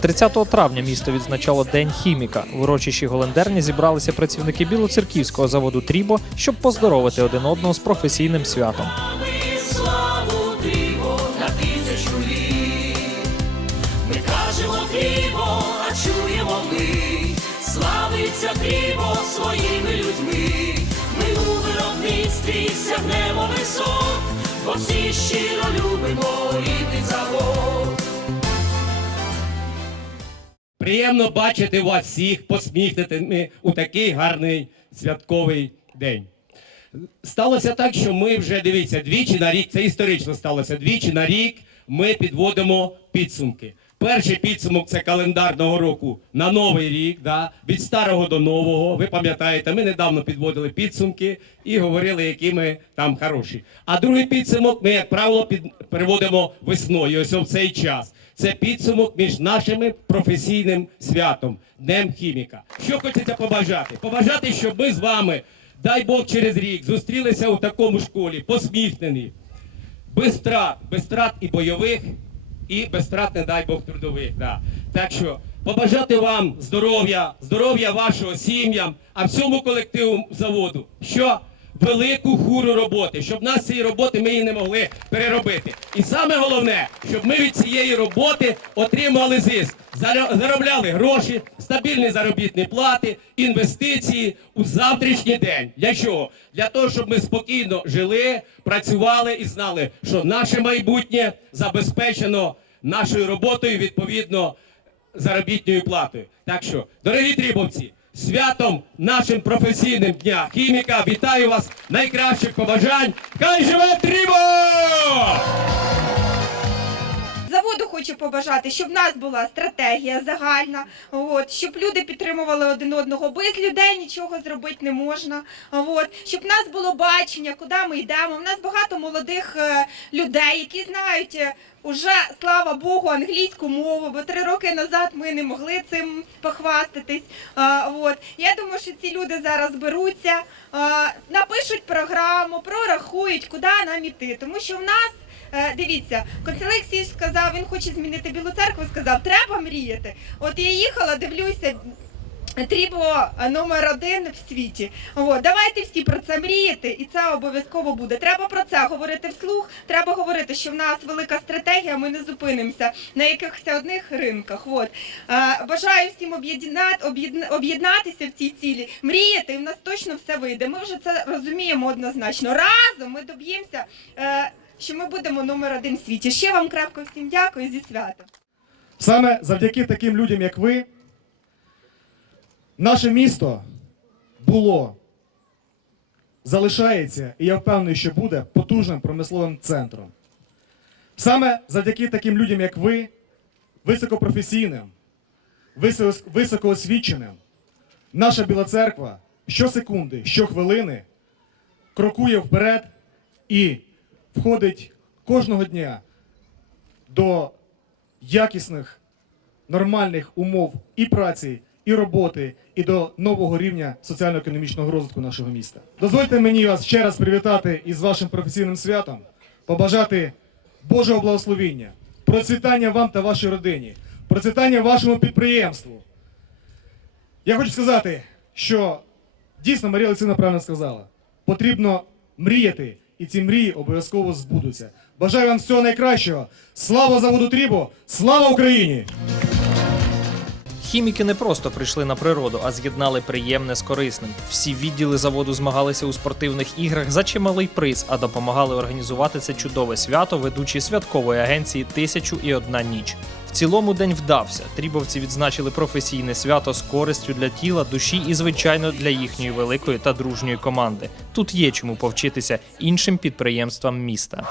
30 травня місто відзначало День хіміка. В урочищі Голендерні зібралися працівники білоцерківського заводу Трібо, щоб поздоровити один одного з професійним святом. Трібо, а чуємо ми. Славиться Трібо своїми людьми. Ми у виробництві сягнемо висот, бо всі щиро любимо Приємно бачити вас всіх посміхнутими у такий гарний святковий день. Сталося так, що ми вже дивіться, двічі на рік, це історично сталося, двічі на рік ми підводимо підсумки. Перший підсумок це календарного року на новий рік, да, від старого до нового. Ви пам'ятаєте, ми недавно підводили підсумки і говорили, які ми там хороші. А другий підсумок ми, як правило, під, переводимо весною, ось в цей час. Це підсумок між нашими професійним святом, Днем хіміка. Що хочеться побажати? Побажати, щоб ми з вами, дай Бог, через рік зустрілися у такому школі, посміхнені, без втрат, без втрат і бойових, і без втрат, не дай Бог, трудових. Да. Так що побажати вам здоров'я, здоров'я вашого сім'ям, а всьому колективу заводу, що велику хуру роботи, щоб нас цієї роботи ми її не могли переробити. І саме головне, щоб ми від цієї роботи отримали зиск, заробляли гроші, стабільні заробітні плати, інвестиції у завтрашній день. Для чого? Для того, щоб ми спокійно жили, працювали і знали, що наше майбутнє забезпечено нашою роботою, відповідно заробітною платою. Так що, дорогі трібовці, святом нашим професійним дня хіміка, вітаю вас, найкращих побажань. Хай живе Трібо! Заводу хочу побажати, щоб в нас була стратегія загальна, от, щоб люди підтримували один одного. Без людей нічого зробити не можна. От, щоб в нас було бачення, куди ми йдемо. У нас багато молодих е, людей, які знають е, уже, слава Богу, англійську мову, бо три роки назад ми не могли цим похвастатись. А, от. Я думаю, що ці люди зараз беруться, а, напишуть програму, прорахують, куди нам іти. Тому що в нас. Е, Дивіться, Константин сказав, він хоче змінити Білу церкву, сказав, треба мріяти. От я їхала, дивлюся. Трібо е, номер один в світі. От, давайте всі про це мріяти, і це обов'язково буде. Треба про це говорити вслух. Треба говорити, що в нас велика стратегія, ми не зупинимося на якихось одних ринках. От. Е, бажаю всім об'єднатися в цій цілі, мріяти, і в нас точно все вийде. Ми вже це розуміємо однозначно. Разом ми доб'ємося. Що ми будемо номер один в світі. Ще вам крапко всім дякую зі святом. Саме завдяки таким людям, як ви, наше місто було, залишається, і я впевнений, що буде потужним промисловим центром. Саме завдяки таким людям, як ви, високопрофесійним, високоосвіченим, наша Біла Церква щосекунди, щохвилини крокує вперед і входить кожного дня до якісних, нормальних умов і праці, і роботи, і до нового рівня соціально-економічного розвитку нашого міста. Дозвольте мені вас ще раз привітати із вашим професійним святом, побажати Божого благословіння, процвітання вам та вашій родині, процвітання вашому підприємству. Я хочу сказати, що дійсно Марія Олексійовна правильно сказала, потрібно мріяти, і ці мрії обов'язково збудуться. Бажаю вам всього найкращого. Слава заводу Трібо! Слава Україні! Хіміки не просто прийшли на природу, а з'єднали приємне з корисним. Всі відділи заводу змагалися у спортивних іграх за чималий приз, а допомагали організувати це чудове свято ведучі святкової агенції Тисячу і одна ніч. В цілому день вдався. Трібовці відзначили професійне свято з користю для тіла, душі і, звичайно, для їхньої великої та дружньої команди. Тут є чому повчитися іншим підприємствам міста.